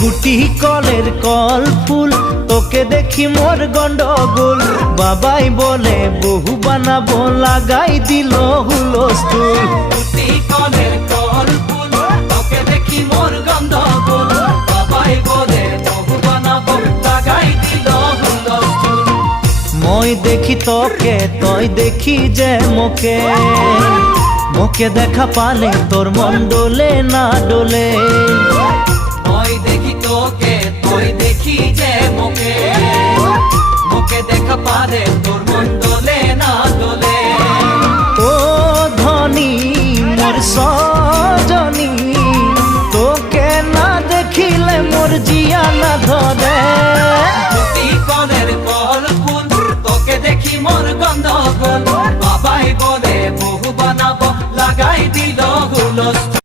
গুটি কলের কল ফুল, তোকে দেখি মোর গন্ডগোল। বাবাই বলে বহু বানাবো, লাগাই দিল হুলস্থুল। গুটি কলের কল ফুল, তোকে দেখি মোর গন্ডগোল। বাবাই বলে বহু বানাবো, লাগাই দিল হুলস্থুল। মই দেখি তোকে, তই দেখি যে মোকে, মোকে দেখা পালে তোর মন ডোলে না ডোলে। মই দেখি তোকে, তুই দেখি যে মোকে, মোকে দেখা পারে তোর মন দোলে না দোলে। ও ধনী মোর সজনী, তোকে না দেখিলে মোর জিয়া না ধরে। গুটি কলের কল ফুল, তোকে দেখি মোর গন্ডগোল। বাবাই বলে বহু বানাবো, লাগাই দিল হুলস্থুল।